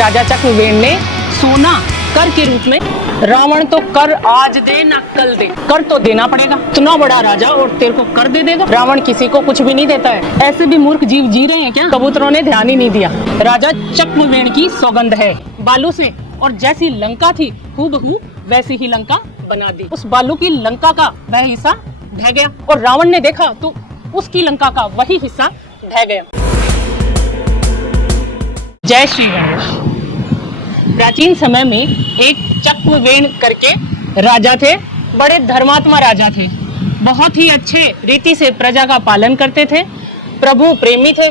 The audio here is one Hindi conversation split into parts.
राजा चक्रवेण ने सोना कर के रूप में, रावण तो कर आज दे ना कल दे, कर तो देना पड़ेगा, इतना बड़ा राजा और तेरे को कर दे देगा। रावण किसी को कुछ भी नहीं देता है। ऐसे भी मूर्ख जीव जी रहे हैं क्या? कबूतरों ने ध्यान ही नहीं दिया। राजा चक्रवेण की सौगंध है, बालू से, और जैसी लंका थी हूबहू वैसी ही लंका बना दी। उस बालू की लंका का वह हिस्सा ढह गया और रावण ने देखा तो उसकी लंका का वही हिस्सा ढह गया। जय श्री गणेश। प्राचीन समय में एक चक्रवेण करके राजा थे, बड़े धर्मात्मा राजा थे, बहुत ही अच्छे रीति से प्रजा का पालन करते थे, प्रभु प्रेमी थे,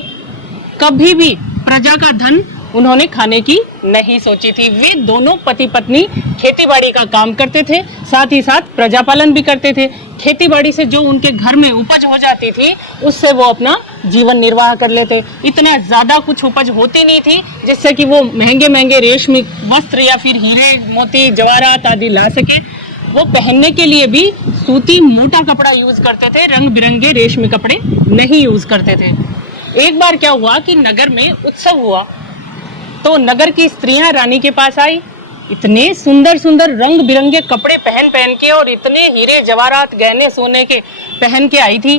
कभी भी प्रजा का धन उन्होंने खाने की नहीं सोची थी। वे दोनों पति पत्नी खेतीबाड़ी का काम करते थे, साथ ही साथ प्रजा पालन भी करते थे। खेतीबाड़ी से जो उनके घर में उपज हो जाती थी उससे वो अपना जीवन निर्वाह कर लेते। इतना ज़्यादा कुछ उपज होती नहीं थी जिससे कि वो महंगे महंगे रेशमी वस्त्र या फिर हीरे मोती जवाहरात आदि ला सके। वो पहनने के लिए भी सूती मोटा कपड़ा यूज़ करते थे, रंग बिरंगे रेशमी कपड़े नहीं यूज़ करते थे। एक बार क्या हुआ कि नगर में उत्सव हुआ तो नगर की स्त्रियां रानी के पास आई, इतने सुंदर सुंदर रंग बिरंगे कपड़े पहन पहन के और इतने हीरे जवाहरात गहने सोने के पहन के आई थी।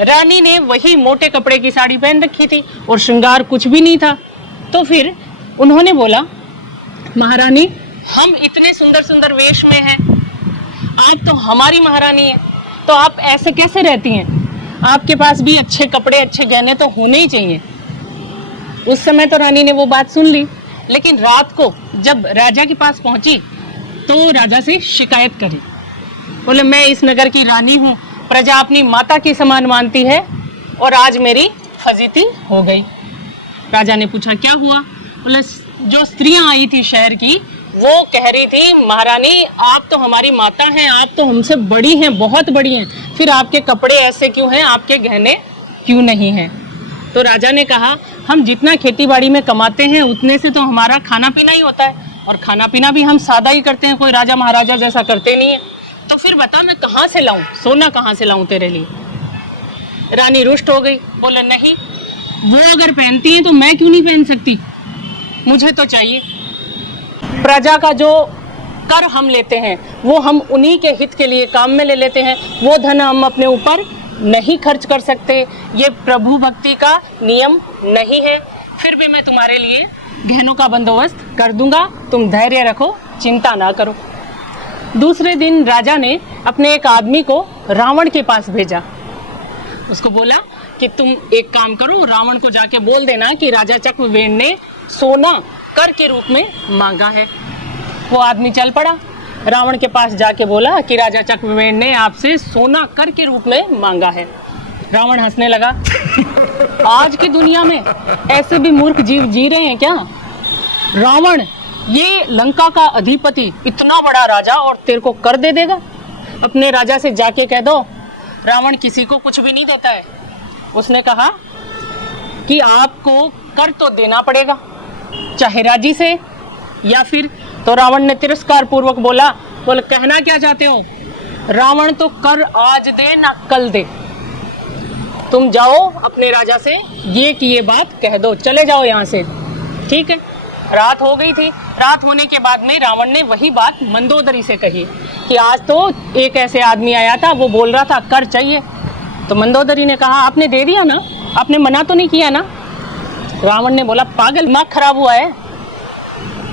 रानी ने वही मोटे कपड़े की साड़ी पहन रखी थी और श्रृंगार कुछ भी नहीं था। तो फिर उन्होंने बोला, महारानी हम इतने सुंदर सुंदर वेश में हैं, आप तो हमारी महारानी हैं, तो आप ऐसे कैसे रहती हैं? आपके पास भी अच्छे कपड़े अच्छे गहने तो होने ही चाहिए। उस समय तो रानी ने वो बात सुन ली, लेकिन रात को जब राजा के पास पहुंची तो राजा से शिकायत करी। बोले, मैं इस नगर की रानी हूँ, प्रजा अपनी माता की समान मानती है और आज मेरी फजीती हो गई। राजा ने पूछा, क्या हुआ? बोले, जो स्त्रियां आई थी शहर की वो कह रही थी, महारानी आप तो हमारी माता हैं, आप तो हमसे बड़ी हैं, बहुत बड़ी हैं, फिर आपके कपड़े ऐसे क्यों हैं, आपके गहने क्यों नहीं हैं? तो राजा ने कहा, हम जितना खेतीबाड़ी में कमाते हैं उतने से तो हमारा खाना पीना ही होता है, और खाना पीना भी हम सादा ही करते हैं, कोई राजा महाराजा जैसा करते नहीं है। तो फिर बता मैं कहाँ से लाऊं, सोना कहाँ से लाऊं तेरे लिए? रानी रुष्ट हो गई, बोले नहीं, वो अगर पहनती हैं तो मैं क्यों नहीं पहन सकती, मुझे तो चाहिए। प्रजा का जो कर हम लेते हैं वो हम उन्हीं के हित के लिए काम में ले लेते हैं, वो धन हम अपने ऊपर नहीं खर्च कर सकते, ये प्रभु भक्ति का नियम नहीं है। फिर भी मैं तुम्हारे लिए गहनों का बंदोबस्त कर दूंगा, तुम धैर्य रखो, चिंता ना करो। दूसरे दिन राजा ने अपने एक आदमी को रावण के पास भेजा। उसको बोला कि तुम एक काम करो, रावण को जाके बोल देना कि राजा चक्रवेण ने सोना कर के रूप में मांगा है। वो आदमी चल पड़ा, रावण के पास जाके बोला कि राजा चक्रवेण ने आपसे सोना कर के रूप में मांगा है। रावण हंसने लगा, आज की दुनिया में ऐसे भी मूर्ख जीव जी रहे हैं क्या? रावण ये लंका का अधिपति, इतना बड़ा राजा, और तेरे को कर दे देगा? अपने राजा से जाके कह दो रावण किसी को कुछ भी नहीं देता है। उसने कहा कि आपको कर तो देना पड़ेगा, चाहे राजी से या फिर। तो रावण ने तिरस्कार पूर्वक बोला, कहना क्या चाहते हो? रावण तो कर आज दे ना कल दे, तुम जाओ अपने राजा से ये कि ये बात कह दो, चले जाओ यहाँ से। ठीक है। रात हो गई थी। रात होने के बाद में रावण ने वही बात मंदोदरी से कही कि आज तो एक ऐसे आदमी आया था, वो बोल रहा था कर चाहिए। तो मंदोदरी ने कहा, आपने दे दिया ना, आपने मना तो नहीं किया ना? रावण ने बोला, पागल, दिमाग खराब हुआ है।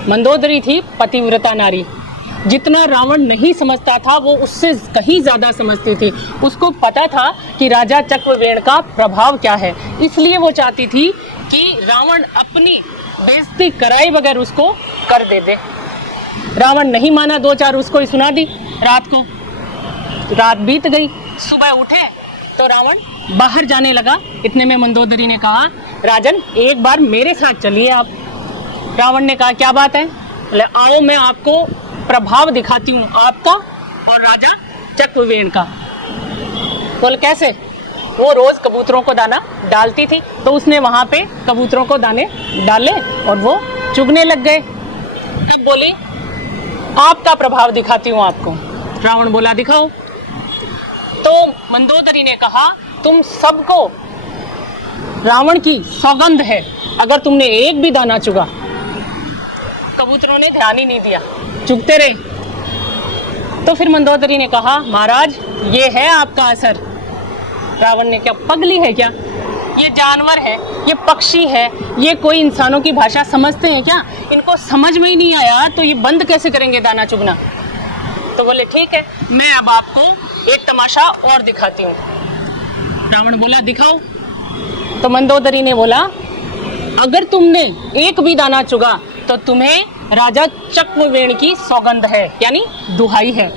मंदोदरी थी पतिव्रता नारी, जितना रावण नहीं समझता था वो उससे कहीं ज़्यादा समझती थी। उसको पता था कि राजा चक्रवेण का प्रभाव क्या है, इसलिए वो चाहती थी कि रावण अपनी बेइज्जती कराए बगैर उसको कर दे दे। रावण नहीं माना, दो चार उसको ही सुना दी। रात को रात बीत गई, सुबह उठे तो रावण बाहर जाने लगा। इतने में मंदोदरी ने कहा, राजन एक बार मेरे साथ चलिए आप। रावण ने कहा, क्या बात है? बोले, आओ मैं आपको प्रभाव दिखाती हूँ, आपका और राजा चक्रवेण का। बोले, कैसे? वो रोज कबूतरों को दाना डालती थी, तो उसने वहां पे कबूतरों को दाने डाले और वो चुगने लग गए। तब बोली, आपका प्रभाव दिखाती हूँ आपको। रावण बोला, दिखाओ। तो मंदोदरी ने कहा, तुम सबको रावण की सौगंध है, अगर तुमने एक भी दाना चुगा कबूतरों ने ध्यान ही नहीं दिया, चुगते रहे। तो फिर मंदोदरी ने कहा, महाराज ये है आपका असर। रावण ने क्या पगली है क्या, ये जानवर है, ये पक्षी है, ये कोई इंसानों की भाषा समझते हैं क्या? इनको समझ में ही नहीं आया तो ये बंद कैसे करेंगे दाना चुगना? तो बोले ठीक है, मैं अब आपको एक तमाशा और दिखाती हूँ। रावण बोला दिखाओ। तो मंदोदरी ने बोला, अगर तुमने एक भी दाना चुगा तो तुम्हें राजा चक्रवेण की सौगंध है, यानी दुहाई है।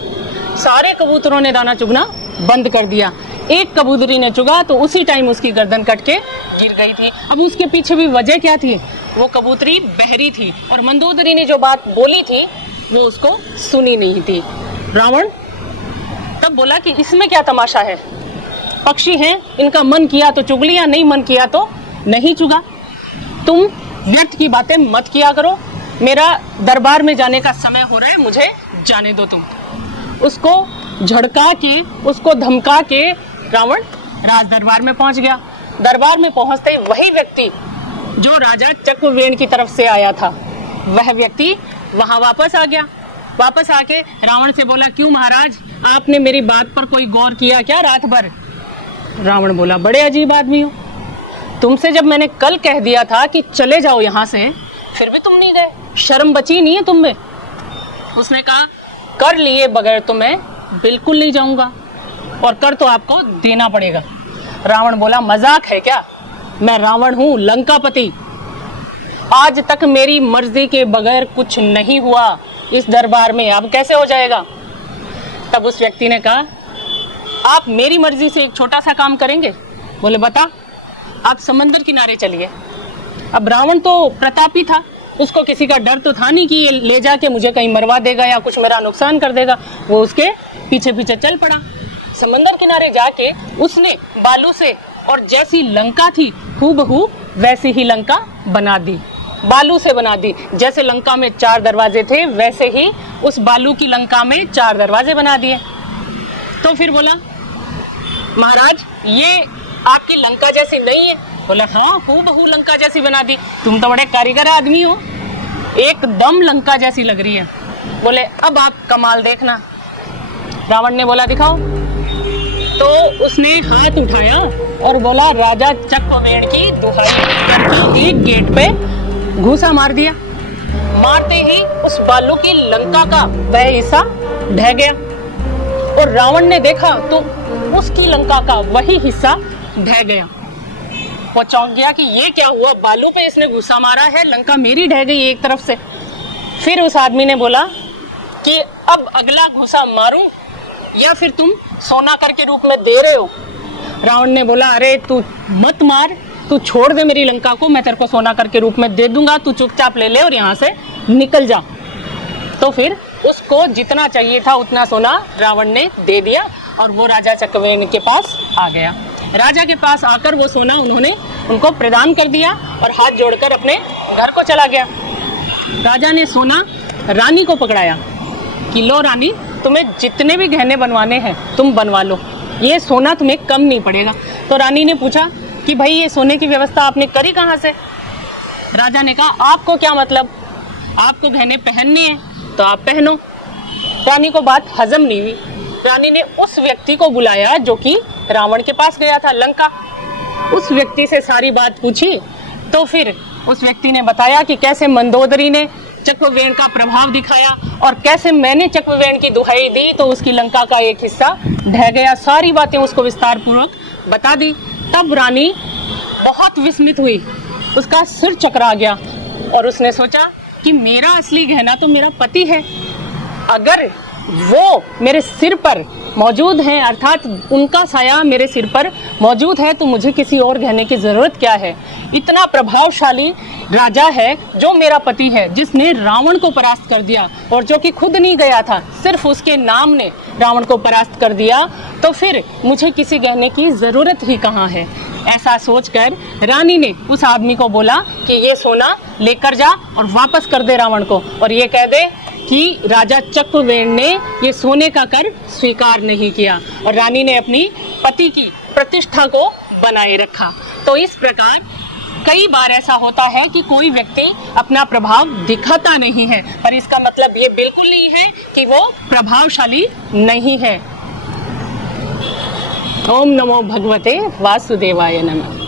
सारे कबूतरों ने दाना चुगना बंद कर दिया। एक कबूतरी ने चुगा तो उसी टाइम उसकी गर्दन कट के गिर गई थी। अब उसके पीछे भी वजह क्या थी? वो कबूतरी बहरी थी और मंदोदरी ने जो बात बोली थी वो उसको सुनी नहीं थी। रावण तब बोला कि इसमें क्या तमाशा है, पक्षी हैं, इनका मन किया तो चुग लिया, नहीं मन किया तो नहीं चुगा। तुम व्यर्थ की बातें मत किया करो, मेरा दरबार में जाने का समय हो रहा है, मुझे जाने दो तुम। उसको झड़का के, उसको धमका के रावण राज दरबार में पहुंच गया। दरबार में पहुंचते ही वही व्यक्ति जो राजा चक्रवेण की तरफ से आया था, वह व्यक्ति वहां वापस आ गया। वापस आके रावण से बोला, क्यों महाराज, आपने मेरी बात पर कोई गौर किया क्या रात भर? रावण बोला, बड़े अजीब आदमी हो, तुमसे जब मैंने कल कह दिया था कि चले जाओ यहाँ से, फिर भी तुम नहीं गए, शर्म बची नहीं है तुम में? उसने कहा, कर लिए बगैर तो मैं बिल्कुल नहीं जाऊंगा, और कर तो आपको देना पड़ेगा। रावण बोला, मजाक है क्या? मैं रावण हूँ, लंकापति। आज तक मेरी मर्जी के बगैर कुछ नहीं हुआ इस दरबार में, अब कैसे हो जाएगा? तब उस व्यक्ति ने कहा, आप मेरी मर्जी से एक छोटा सा काम करेंगे? बोले बता। आप समंदर किनारे चलिए। अब रावण तो प्रतापी था, उसको किसी का डर तो था नहीं कि ये ले जाके मुझे कहीं मरवा देगा या कुछ मेरा नुकसान कर देगा। वो उसके पीछे पीछे चल पड़ा। समंदर किनारे जाके उसने बालू से, और जैसी लंका थी हूबहू वैसी ही लंका बना दी, बालू से बना दी। जैसे लंका में 4 दरवाजे थे वैसे ही उस बालू की लंका में 4 दरवाजे बना दिए। तो फिर बोला, महाराज ये आपकी लंका जैसी नहीं है? बोला, हाँ हूबहू लंका जैसी बना दी, तुम तो बड़े कारीगर आदमी हो, एकदम लंका जैसी लग रही है। बोले, अब आप कमाल देखना। रावण ने बोला, दिखाओ। तो उसने हाथ उठाया और बोला, राजा चक्रवेण की दुहाई करके एक गेट पे घूसा मार दिया। मारते ही उस बालू की लंका का वह हिस्सा ढह गया, और रावण ने देखा तो उसकी लंका का वही हिस्सा ढह गया। वो चौंक गया कि ये क्या हुआ, बालू पे इसने घुसा मारा है, लंका मेरी ढह गई एक तरफ से। फिर उस आदमी ने बोला कि अब अगला घुसा मारूं या फिर तुम सोना कर के रूप में दे रहे हो? रावण ने बोला, अरे तू मत मार, तू छोड़ दे मेरी लंका को, मैं तेरे को सोना करके रूप में दे दूंगा, तू चुपचाप ले ले और यहाँ से निकल जा। तो फिर उसको जितना चाहिए था उतना सोना रावण ने दे दिया और वो राजा चक्रवेण के पास आ गया। राजा के पास आकर वो सोना उन्होंने उनको प्रदान कर दिया और हाथ जोड़कर अपने घर को चला गया। राजा ने सोना रानी को पकड़ाया कि लो रानी, तुम्हें जितने भी गहने बनवाने हैं तुम बनवा लो, ये सोना तुम्हें कम नहीं पड़ेगा। तो रानी ने पूछा कि भाई ये सोने की व्यवस्था आपने करी कहाँ से? राजा ने कहा, आपको क्या मतलब, आपको गहने पहनने हैं तो आप पहनो। रानी को बात हजम नहीं हुई। रानी ने उस व्यक्ति को बुलाया जो कि रावण के पास गया था लंका। उस व्यक्ति से सारी बात पूछी तो फिर उस व्यक्ति ने बताया कि कैसे मंदोदरी ने चक्रवेण का प्रभाव दिखाया और कैसे मैंने चक्रवेण की दुहाई दी तो उसकी लंका का एक हिस्सा ढह गया। सारी बातें उसको विस्तार पूर्वक बता दी। तब रानी बहुत विस्मित हुई, उसका सिर चकरा गया और उसने सोचा कि मेरा असली गहना तो मेरा पति है, अगर वो मेरे सिर पर मौजूद हैं, अर्थात उनका साया मेरे सिर पर मौजूद है, तो मुझे किसी और गहने की ज़रूरत क्या है। इतना प्रभावशाली राजा है जो मेरा पति है, जिसने रावण को परास्त कर दिया और जो कि खुद नहीं गया था, सिर्फ उसके नाम ने रावण को परास्त कर दिया, तो फिर मुझे किसी गहने की ज़रूरत ही कहाँ है। ऐसा सोचकर रानी ने उस आदमी को बोला कि ये सोना लेकर जा और वापस कर दे रावण को, और ये कह दे कि राजा चक्रवेण ने ये सोने का कर स्वीकार नहीं किया और रानी ने अपनी पति की प्रतिष्ठा को बनाए रखा। तो इस प्रकार कई बार ऐसा होता है कि कोई व्यक्ति अपना प्रभाव दिखाता नहीं है, पर इसका मतलब ये बिल्कुल नहीं है कि वो प्रभावशाली नहीं है। ओम नमो भगवते वासुदेवाय नमः।